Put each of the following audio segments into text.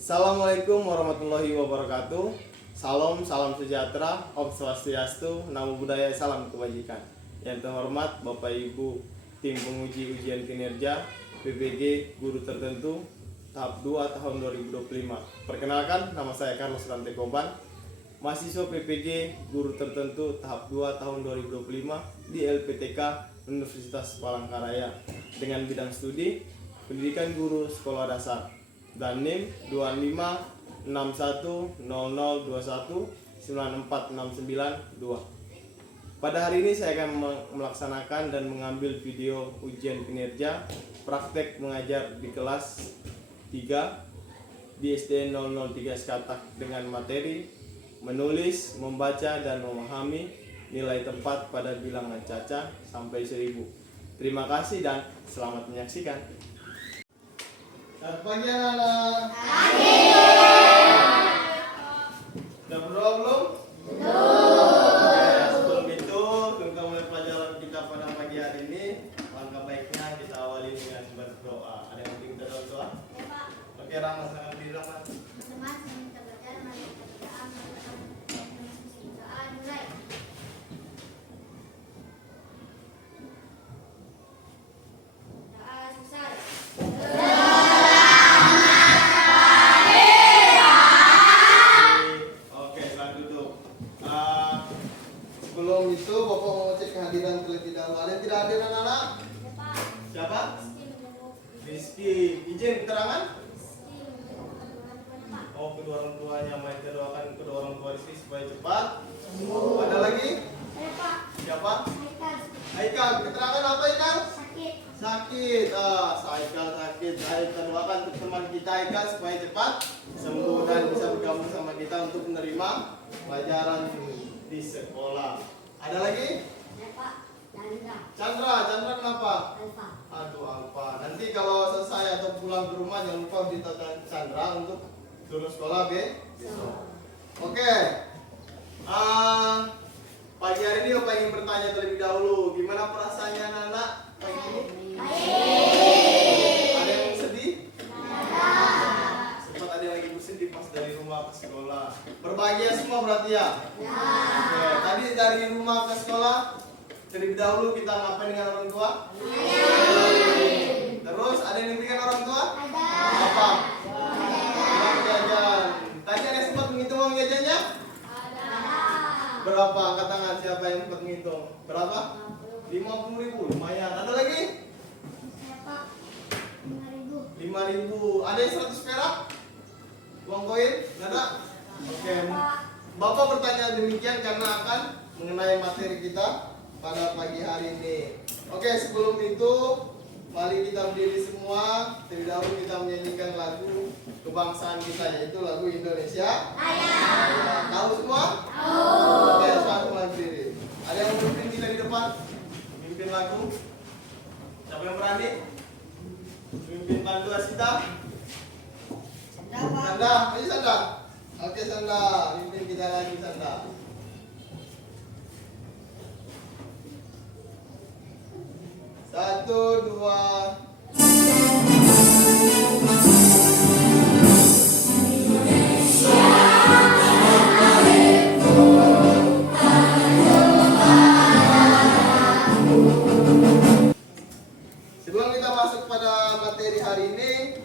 Assalamualaikum warahmatullahi wabarakatuh. Salam sejahtera, Om Swastiastu, Namo Buddhaya, salam kebajikan. Yang terhormat Bapak Ibu tim penguji ujian kinerja PPG guru tertentu tahap 2 tahun 2025. Perkenalkan, nama saya Carlos Rante Koban, mahasiswa PPG guru tertentu tahap 2 tahun 2025 di LPTK Universitas Palangkaraya dengan bidang studi pendidikan guru sekolah dasar dan NIM 256100219469. Pada hari ini saya akan melaksanakan dan mengambil video ujian kinerja praktek mengajar di kelas 3 di SD 003 Skatak dengan materi menulis, membaca, dan memahami nilai tempat pada bilangan caca sampai 1000. Terima kasih dan selamat menyaksikan. Selamat pagi anak-anak. Pagi. Sudah berdoa belum? Belum. Sebelum itu, kita mulai pelajaran kita pada pagi hari ini. Langkah baiknya kita awali dengan berdoa. Ada yang ingin kita doa? Ya, Pak. Oke, Rahmat, sangat diri Rahmat. Teman-teman, kita belajar, mari kita berdoa, mulai. Doa selesai. Sebelum itu, Bapak mau cek kehadiran terlebih dahulu. Ada yang tidak hadir anak-anak? Ya, Pak. Siapa? Rizky. Izin keterangan? Oh, kedua orang tuanya. Mari kita doakan kedua orang tua Rizky supaya cepat sembuh. Ada lagi? Ya, Pak. Siapa? Haikal. Haikal. Keterangan apa, Haikal? Sakit. Sakit. Haikal sakit. Kita doakan untuk teman kita Haikal supaya cepat sembuh dan bisa bergabung sama kita untuk menerima pelajaran di sekolah. Ada lagi? Ya, Pak. Chandra kenapa? Alfa. Aduh, Alfa. Nanti kalau selesai atau pulang ke rumah jangan lupa beritahukan Chandra untuk lulus sekolah besok. Oke. Pagi hari ini Bapak ingin bertanya terlebih dahulu, gimana perasaannya anak-anak pagi ini? Baik. Ada yang sedih? Ada. Sempat ada yang lagi bersedih pas dari rumah ke sekolah. Berbahagia semua berarti ya? Ya. Oke. Tadi dari rumah ke sekolah terlebih dahulu kita ngapain dengan orang tua? Terus ada yang diberikan orang tua? Ada. Apa? Uang jajan. Tadi ada yang sempat menghitung uang jajannya? Ada. Berapa? Angkat tangan siapa yang sempat menghitung? Berapa? 50.000. Lumayan. Ada lagi? Ya, Pak. 5.000. 5.000. Ada yang 100 perak? Uang koin? Nggak ada? Oke. Bapak bertanya demikian karena akan mengenai materi kita pada pagi hari ini. Oke, sebelum itu mari kita berdiri semua. Terlebih dahulu kita menyanyikan lagu kebangsaan kita, yaitu lagu Indonesia Raya. Tahu semua? Tahu. Oke, semua berdiri. Ada yang memimpin kita di depan? Mimpin lagu. Siapa yang berani? Mimpin pandu Asita. Sanda, ayo Sanda. Oke Sanda, mimpin kita lagi Sanda. Satu, dua. Sebelum kita masuk pada materi hari ini,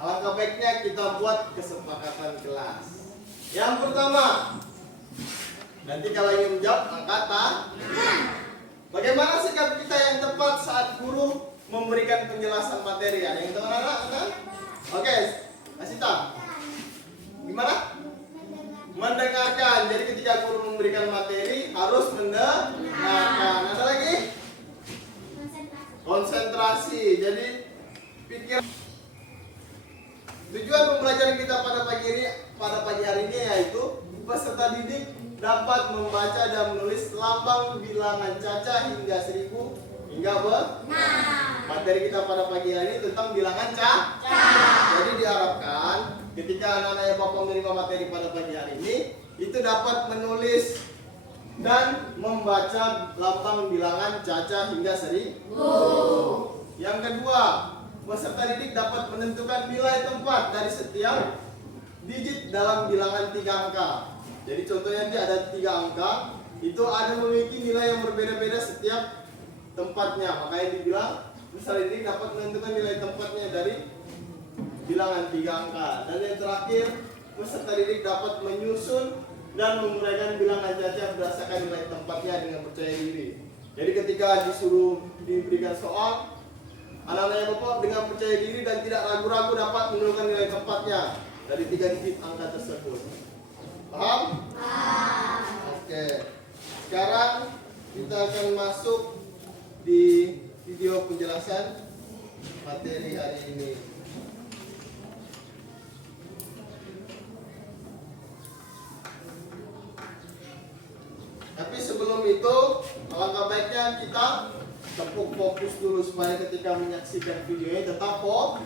alangkah baiknya kita buat kesepakatan kelas. Yang pertama, nanti kalau ingin menjawab angkat tangan. Bagaimana sikap kita yang tepat saat guru memberikan penjelasan materi? Ada yang tahu anak-anak? Oke, Asita. Gimana? Mendengarkan. Jadi ketika guru memberikan materi harus mendengarkan. Ada lagi? Konsentrasi. Jadi pikir. Tujuan pembelajaran kita pada pagi hari ini yaitu peserta didik dapat membaca dan menulis lambang bilangan caca hingga 1000 hingga materi kita pada pagi hari ini tentang bilangan caca. Jadi diharapkan ketika anak-anak Bapak menerima materi pada pagi hari ini itu dapat menulis dan membaca lambang bilangan caca hingga 1000. Yang kedua, peserta didik dapat menentukan nilai tempat dari setiap digit dalam bilangan 3 angka. Jadi contohnya nanti ada 3 angka, itu ada memiliki nilai yang berbeda-beda setiap tempatnya. Makanya dibilang misalnya ini dapat menentukan nilai tempatnya dari bilangan 3 angka. Dan yang terakhir, peserta didik dapat menyusun dan menguraikan bilangan caca berdasarkan nilai tempatnya dengan percaya diri. Jadi ketika disuruh diberikan soal, anak-anaknya Bapak dengan percaya diri dan tidak ragu-ragu dapat menentukan nilai tempatnya dari 3 digit angka tersebut. Paham? Oke. Sekarang kita akan masuk di video penjelasan materi hari ini. Tapi sebelum itu, alangkah baiknya kita tepuk fokus dulu supaya ketika menyaksikan videonya tetap fokus.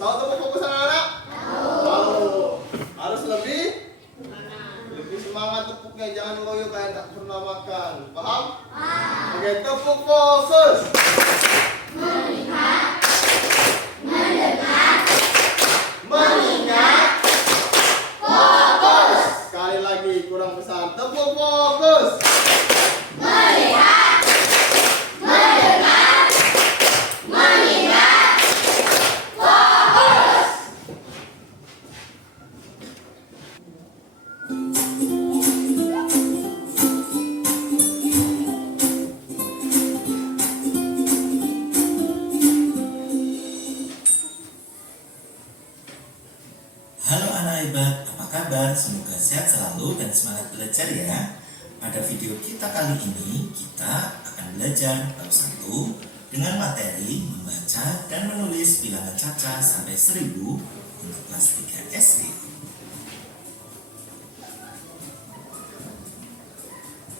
Tahu tepuk fokus anak-anak? Tahu. Harus lebih semangat tepuknya, jangan loyo kayak tak pernah makan. Paham? Oke, tepuk fokus. Melihat, mendengar, mengingat, fokus. Sekali lagi kurang besar. Tepuk fokus. Melihat, mendengar, mengingat, fokus. Halo anak hebat, apa kabar? Semoga sehat selalu dan semangat belajar ya. Pada video kita kali ini, kita akan belajar bab 1 dengan materi membaca dan menulis bilangan caca sampai 1000 untuk kelas 3 SD.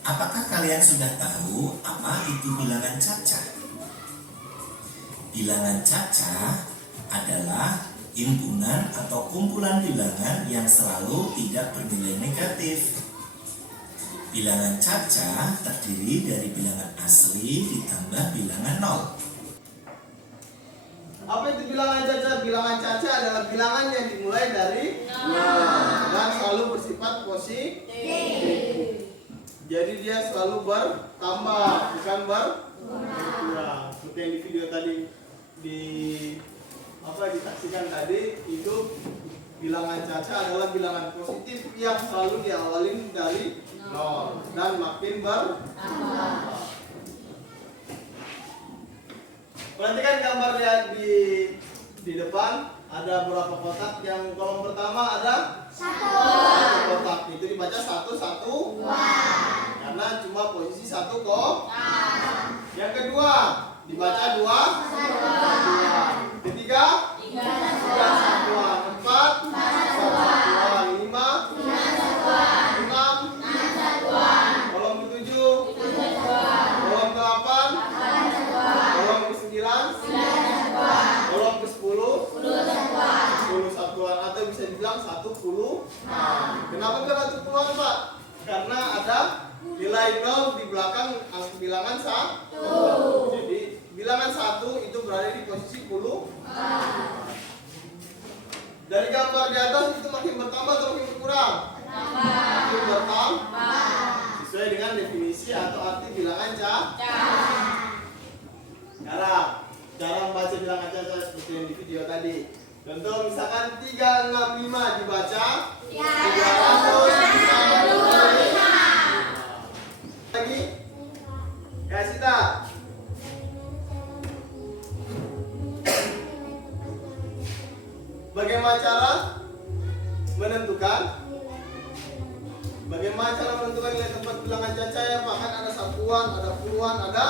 Apakah kalian sudah tahu apa itu bilangan caca? Bilangan caca adalah himpunan atau kumpulan bilangan yang selalu tidak bernilai negatif. Bilangan caca terdiri dari bilangan asli ditambah bilangan nol. Apa itu bilangan caca? Bilangan caca adalah bilangan yang dimulai dari nol dan selalu bersifat positif. Jadi dia selalu bertambah, bukan berkurang. Seperti yang di video tadi disaksikan tadi, itu bilangan caca adalah bilangan positif yang selalu diawali dari nol dan makin bertambah. Perhatikan gambar di depan ada berapa kotak? Yang kolom pertama ada satu kotak, itu dibaca 1 1 2 karena cuma posisi 1 kok. Yang kedua dibaca 2 2. Ketiga 3 satuan. 4 satuan. 5 6 kolom ke-7 kolom ke-8 kolom ke-9 kolom ke-10 10 satuan atau bisa dibilang 10. Kenapa ke 10-an Pak? Karena ada nilai 0 di belakang bilangan 1. Jadi bilangan 1 itu berada di posisi 10. Dari gambar di atas itu makin bertambah atau makin berkurang? Makin bertambah. Sesuai dengan definisi atau arti bilangan caca. Sekarang cara membaca bilangan caca seperti yang di video tadi. Contoh misalkan 365 dibaca 365. Lagi Kak Sita. Bagaimana cara menentukan nilai tempat bilangan caca ya Pak? Kan ada satuan, ada puluhan, ada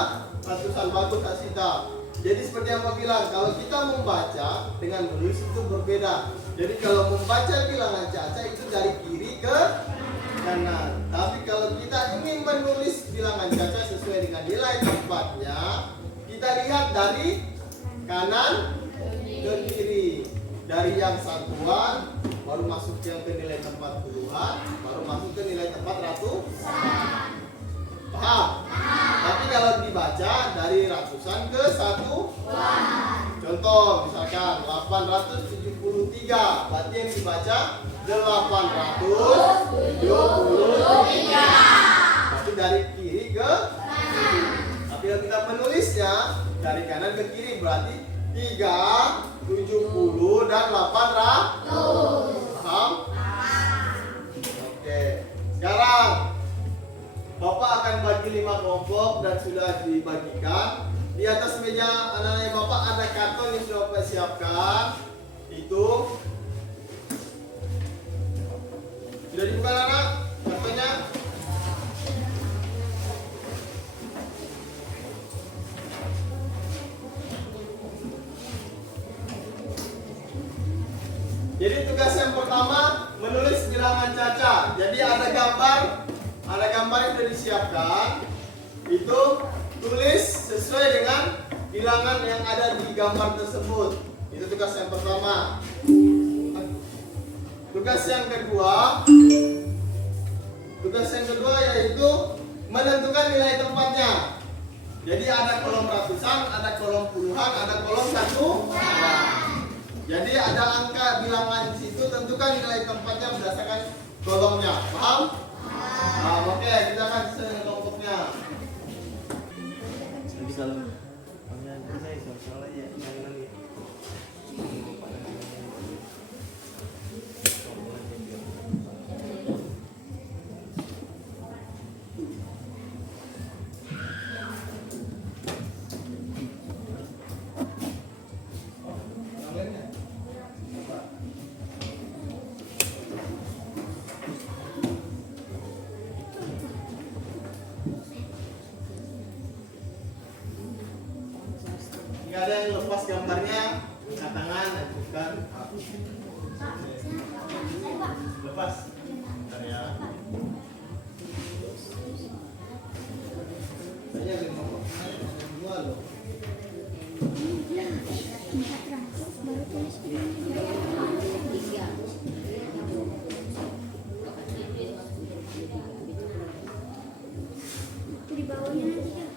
ratusan. Bagus Kak Sita. Jadi seperti yang Pak bilang, kalau kita membaca dengan menulis itu berbeda. Jadi kalau membaca bilangan caca itu dari kiri ke kanan. Tapi kalau kita ingin menulis bilangan caca sesuai dengan nilai tempatnya, kita lihat dari kanan ke kiri. Dari yang satuan baru masuk yang ke nilai tempat puluhan, baru masuk ke nilai tempat ratusan. Paham? Tapi kalau dibaca dari ratusan ke satuan. Contoh misalkan 873, berarti yang dibaca 873. Tapi dari kiri ke kanan. Tapi kalau kita menulisnya dari kanan ke kiri berarti 370 dan 800. Paham? Oke. Sekarang Bapak akan bagi 5 kelompok dan sudah dibagikan. Di atas meja anak-anak Bapak ada karton yang sudah Bapak siapkan. Itu sudah dibuka anak kartonnya? Jadi tugas yang pertama menulis bilangan caca. Jadi ada gambar yang sudah disiapkan. Itu tulis sesuai dengan bilangan yang ada di gambar tersebut. Itu tugas yang pertama. Tugas yang kedua yaitu menentukan nilai tempatnya. Jadi ada kolom ratusan, ada kolom puluhan, ada kolom satuan. Jadi ada angka bilangan di situ, tentukan nilai tempatnya berdasarkan kolomnya. Paham? Nah, oke, kita akan sesuai kelompoknya. Nanti kalau saya soalnya ya jangan ya. Jika ada yang lepas gambarnya, angkat tangan, ajukan. Lepas. Bentar ya. Saya dua loh. Di bawahnya nanti ya.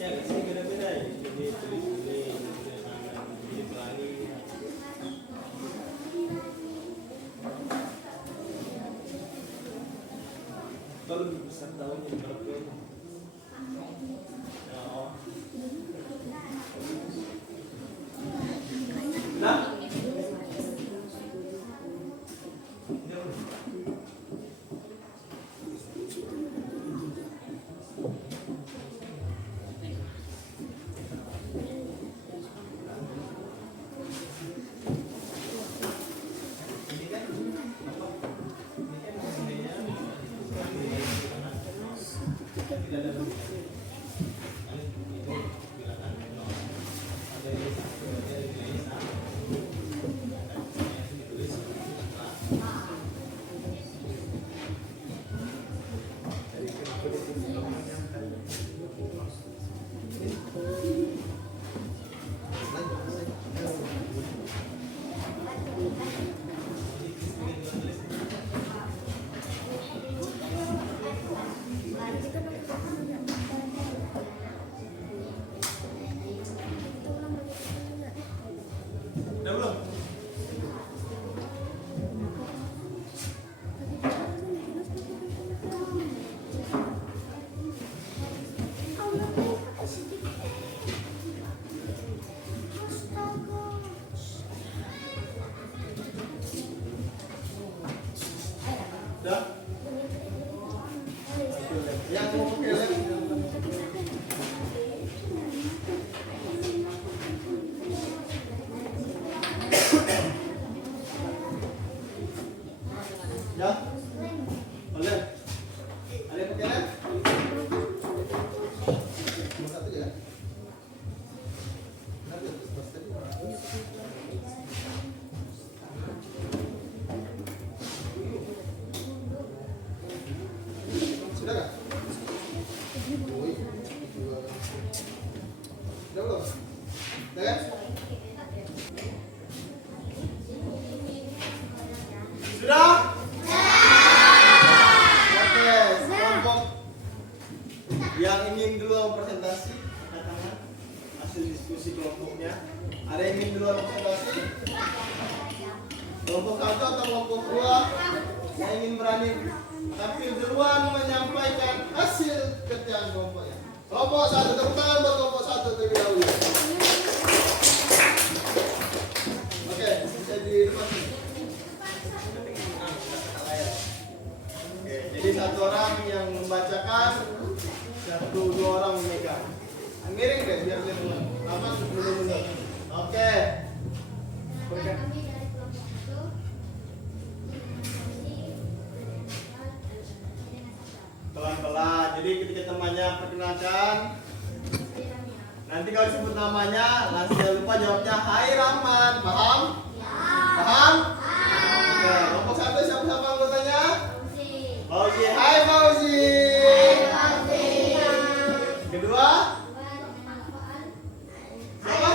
Ya, sini beda-beda ya. Jadi tulis ini, jadi berani. Kalau lebih besar tahunnya berapa? Oh. Nah. Udah belum? Udah? Yang mau pakai lem? Ya? Boleh? Ada yang pakai lem? Satu ya? Nanti pas tadi. diskusi kelompoknya. Ada yang ingin duluan observasi? Kelompok 1 atau kelompok 2 yang ingin berani tapi duluan menyampaikan hasil kerjaan kelompoknya. Kelompok 1, tepuk tangan buat kelompok 1 terlebih dahulu. Oke, bisa di depan. Oke, jadi satu orang yang membacakan, dua orang memegang. Miring deh biar dia aman dulu. Oke. Kami dari kelompok 1 Pelan-pelan. Jadi ketika temannya perkenalkan, nanti kalau disebut namanya, langsung jangan lupa jawabnya Hai Rahman. Paham? Paham? Oke. Kelompok 1 siapa anggotanya? Fauzi. Hai Fauzi. Kedua? Siapa?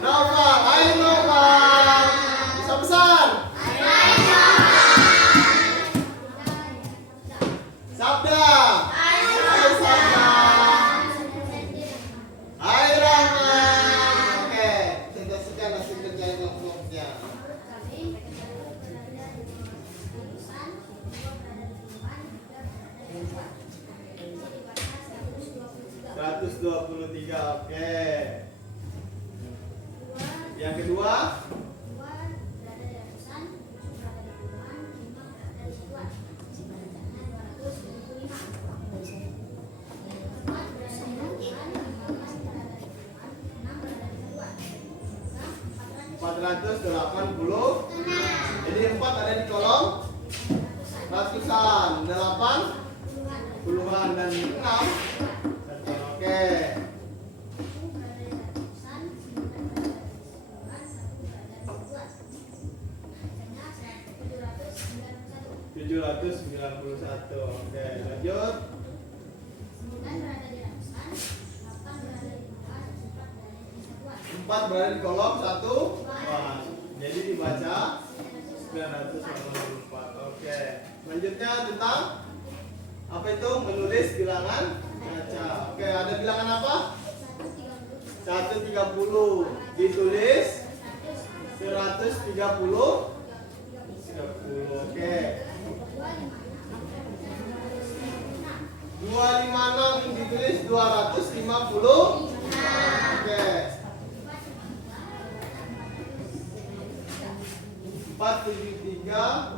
Noval. Hai Noval. Bisa pesan? Sabda. Hai Sabda. Hai Rahman. Oke, presentasikan hasil kerja kelompoknya. Seratus 123. Oke. Yang kedua? Jadi 4 ada di kolom ratusan, 8 puluhan, dan 6 oke. $791. Oke, lanjut. 4 berada di kolom 1. Wah, jadi dibaca 984. Oke. Selanjutnya tentang apa itu? Menulis bilangan kaca. Oke, ada bilangan apa? 130. Ditulis 130. Oke. 256 ditulis 250. Oke. 473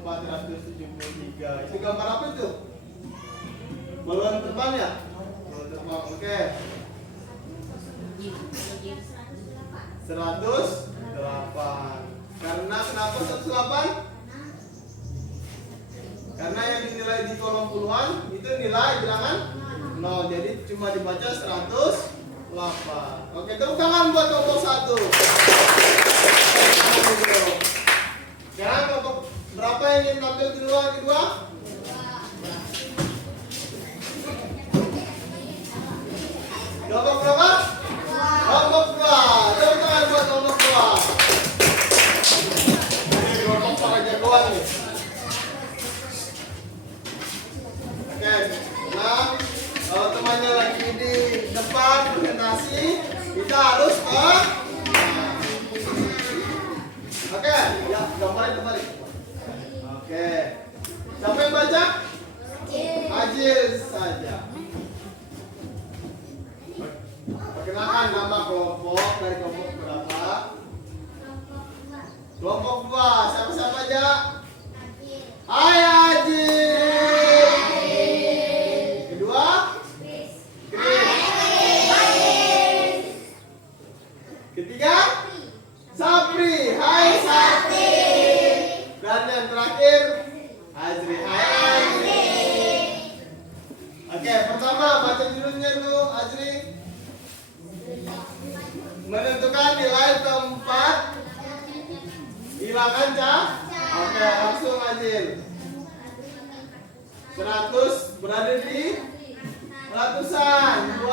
473. Itu gambar apa itu? Balon terbang ya? Balon terbang. Oke. 108. Karena kenapa 108? Karena yang dinilai di kolom puluhan itu nilai bilangan 0. Jadi cuma dibaca 108. Oke, tepuk tangan buat kelompok 1. Sekarang kelompok berapa yang ingin tampil duluan kedua? Kelompok berapa? Kelompok 2. Tepuk tangan buat kelompok 2. Ini kelompok para jagoan nih. Oke, nah kalau temannya lagi di depan presentasi, kita harus oke, ya gambarnya kembali. Oke, siapa yang baca? Ajil saja. Perkenalkan nama kelompok, dari kelompok berapa? Kelompok 2. Siapa aja? Hai Ajil. Kedua? Ketiga? Sapri. Hai Sapri. Dan yang terakhir Azri. Hai Azri. Oke, pertama baca judulnya dulu Azri. Menentukan nilai tempat bilangan cah. Oke, langsung Azil. 100 berada di ratusan. 2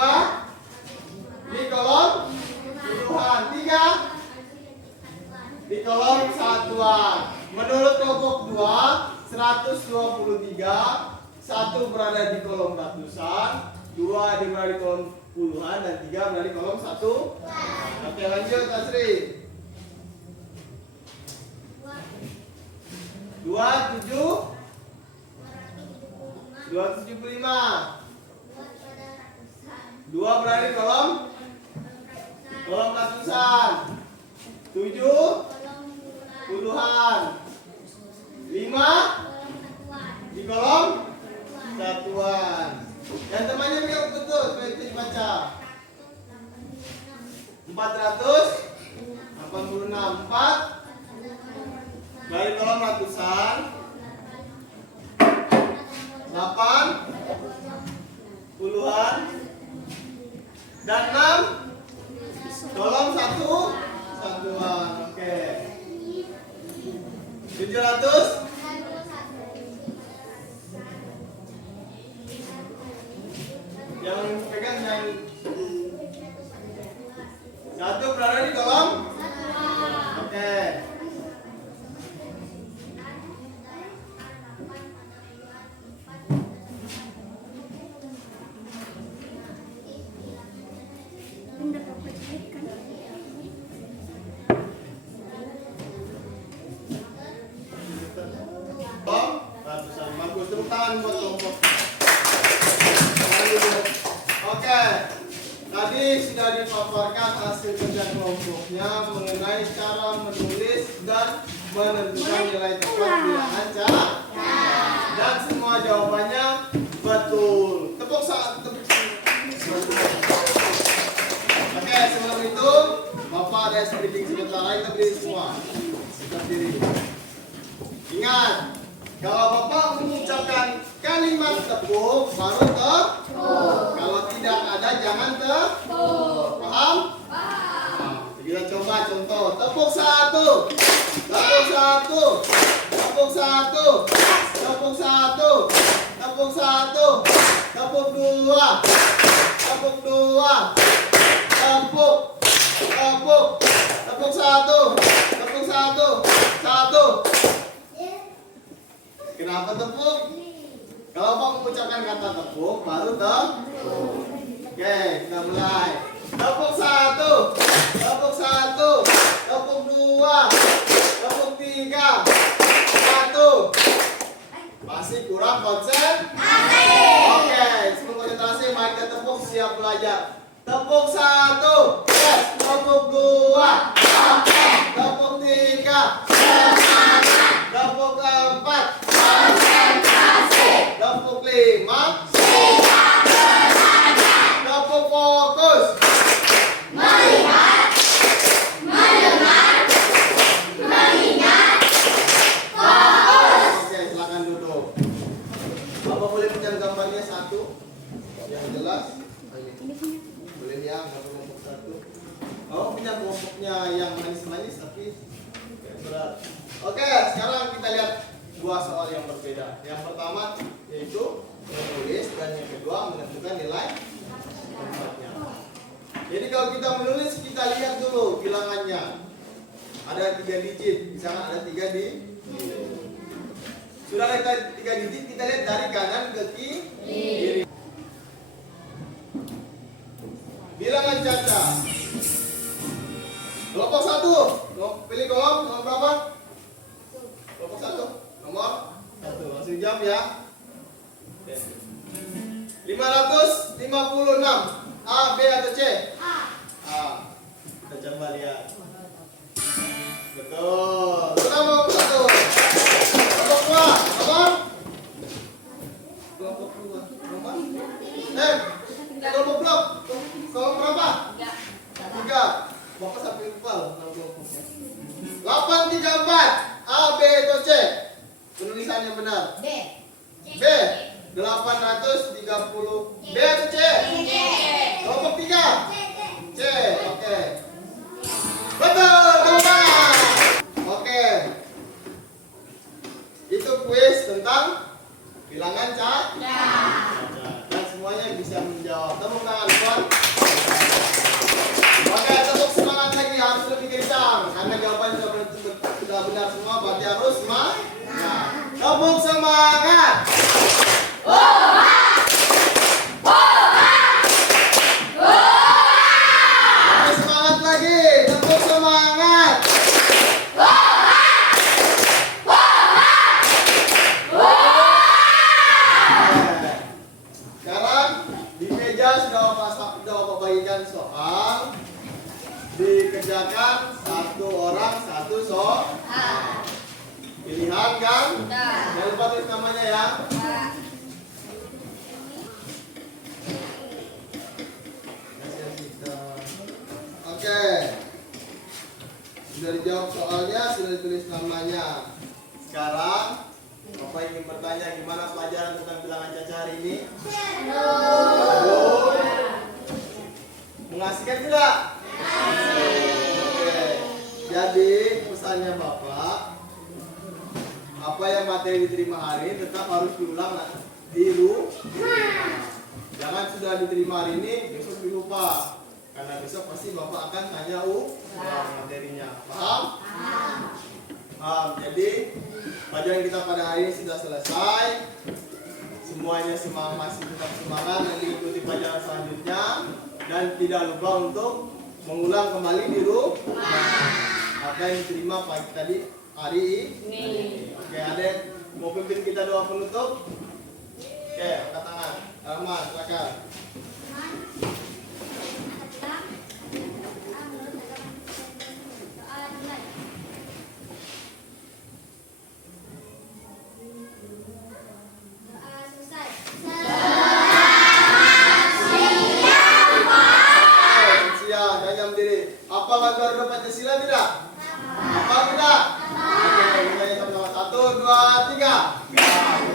di kolom puluhan. 3 di kolom satuan. Menurut kelompok 2, 123. 1 berada di kolom ratusan, 2 berada di kolom puluhan, dan 3 berada di kolom satuan. Oke, lanjut Asri. 275. 2 berada di kolom ratusan. 7 puluhan. 5 di kolom satuan. Yang temannya pegang betul supaya bisa dibaca. 486. 4 dari kolom ratusan. 8 puluhan. Dan 6 kolom satuan. Oke. 700. Yang pegang yang satu berada di kolom. Oke. Ratusan. Bagus, tepuk tangan buat kelompok. Oke, tadi sudah dipaparkan hasil kerja kelompoknya mengenai cara menulis dan menentukan nilai tepat bilangan cara. Dan semua jawabannya betul. Tepuk tangan. Oke, sebelum itu Bapak ada sedikit sebentar lagi, kita berdiri semua. Kita berdiri. Ingat, kalau Bapak mengucapkan kalimat tepuk baru tepuk. Kalau tidak ada jangan tepuk. Paham? Nah, kita coba contoh. Tepuk 1. Tepuk 1. Tepuk 1. Tepuk 1. Tepuk 1. Tepuk 2. Tepuk 2. Tepuk. Tepuk. Tepuk 1. Tepuk 1. 1. Kenapa tepuk? Kalau Bapak mengucapkan kata tepuk, baru tepuk. Oke, kita mulai. Tepuk 1, tepuk 1, tepuk 2, tepuk 3, 1. Masih kurang konsentrasi. Oke, sebelum konsentrasi, mari kita tepuk, siap belajar. Tepuk 1, yes. Tepuk 2, oke. Tepuk 3, semangat. Tepuk 4, konsentrasi. Tepuk 5, siap belajar. Tepuk fokus, melihat, mendengar, mengingat, fokus. Oke, silakan duduk. Bapak boleh pinjam gambarnya satu yang jelas. Boleh ya, kelompok 1. Oh, pinjam kelompoknya yang manis-manis tapi berat. Oke, sekarang kita lihat dua soal yang berbeda. Yang pertama yaitu menulis, dan yang kedua menentukan nilai tempatnya. Jadi kalau kita menulis, kita lihat dulu bilangannya. Ada 3 digit, di sana ada 3 digit. Sudah ada 3 digit, kita lihat dari kanan ke kiri. Bilangan caca. Kelompok 1. Pilih kolom nomor berapa? Kelompok 1. Nomor 1. Langsung jawab ya. 556. A, B atau C? A. Kita coba lihat. Betul. Kelompok 1. Kelompok 2. Nomor? Kelompok 2. Nomor? Kelompok blok. Kelompok berapa? 3. Bapak sampai lupa loh kelompoknya. 834. A, B atau C? Penulisan yang benar. B. B. 830. B atau C? Kelompok 3. C. Oke. Betul, teman. Oke. Itu kuis tentang bilangan caca. Dan semuanya bisa menjawab. Tepuk tangan, Tuan. Oke, tepuk semangat lagi, harus lebih kencang. Karena jawaban sudah benar semua, berarti harus semangat. Tepuk semangat. namanya ya. Oke. Sudah dijawab soalnya, sudah ditulis namanya. Sekarang Bapak ingin bertanya gimana pelajaran tentang bilangan caca hari ini? Aduh. Mengasihkan tidak? Oke. Jadi pesannya Bapak, apa yang materi diterima hari ini tetap harus diulang di rumah. Jangan sudah diterima hari ini, besok dilupa. Karena besok pasti Bapak akan tanya materinya. Paham? Paham. Jadi pelajaran kita pada hari ini sudah selesai. Semuanya masih tetap semangat dan diikuti pelajaran selanjutnya. Dan tidak lupa untuk mengulang kembali di rumah. Apa yang diterima pagi tadi hari ini. Oke, ada mau pimpin kita doa penutup? Oke, angkat tangan. Rahmat, silakan. Apa Garuda Pancasila tidak? Apa tidak? Oke, kita sama-sama 1, 2, 3.